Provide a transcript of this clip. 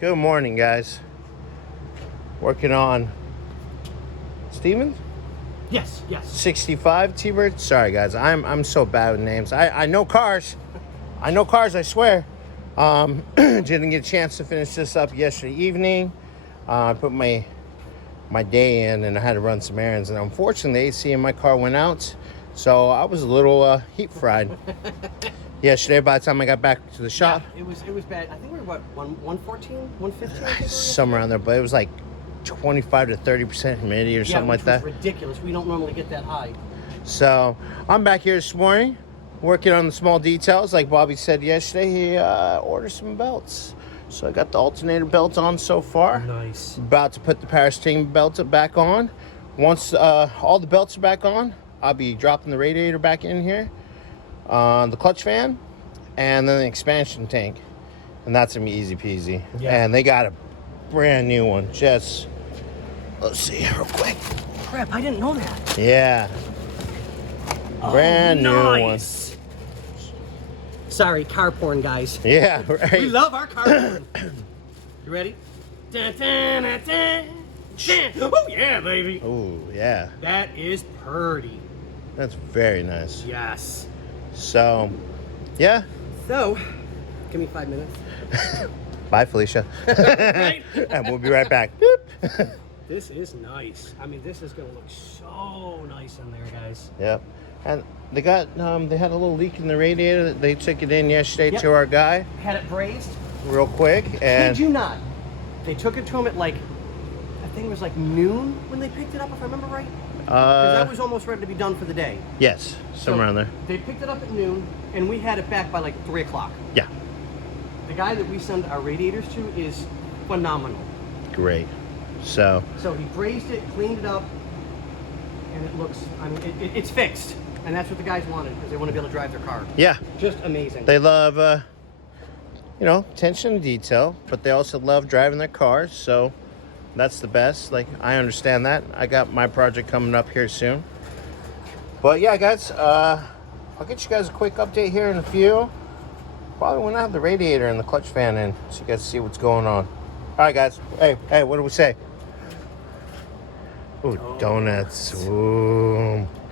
Good morning, guys. Working on Steven? Yes. 65 T-Bird. Sorry, guys. I'm so bad with names. I know cars. I swear. Didn't get a chance to finish this up yesterday evening. I put my day in, and I had to run some errands. And unfortunately, the AC in my car went out, so I was a little heat fried yesterday. By the time I got back to the shop, yeah, it was bad. I think we were what 114, 115, somewhere around there. But it was like 25 to 30% humidity or something like that. Ridiculous. We don't normally get that high. So I'm back here this morning working on the small details. Like Bobby said yesterday, he ordered some belts. So I got the alternator belt on so far. Nice. About to put the power steering belt back on. Once all the belts are back on, I'll be dropping the radiator back in here, the clutch fan, and then the expansion tank. And that's gonna be easy peasy. Yeah. And they got a brand new one. Just, let's see real quick. Crap, I didn't know that. Yeah. Brand new one. Nice. Sorry, car porn, guys. Yeah, right. We love our car porn. You ready? Dun, dun, dun, dun, dun. Oh, yeah, baby. Oh, yeah. That is purty. That's very nice. Yes. So, yeah. So, give me 5 minutes. Bye, Felicia. Right? And we'll be right back. This is nice. I mean, this is going to look so nice in there, guys. Yep. And they got, they had a little leak in the radiator. They took it in yesterday Yep. to our guy Had it brazed. real quick. And Did you not? They took it to him at like, I think it was like noon when they picked it up, if I remember right. Because I was almost ready to be done for the day. yes, somewhere around there. They picked it up at noon, and we had it back by like 3 o'clock. Yeah. The guy that we send our radiators to is phenomenal. Great. So, So he brazed it, cleaned it up, and it looks, I mean, it's fixed. And that's what the guys wanted, because they want to be able to drive their car. yeah. Just amazing. They love, attention to detail, but they also love driving their cars. So that's the best. Like, I understand that. I got my project coming up here soon. But yeah, guys, I'll get you guys a quick update here in a few. Probably when I have the radiator and the clutch fan in, so you guys see what's going on. All right, guys. Hey, what do we say? Ooh, donuts. Ooh.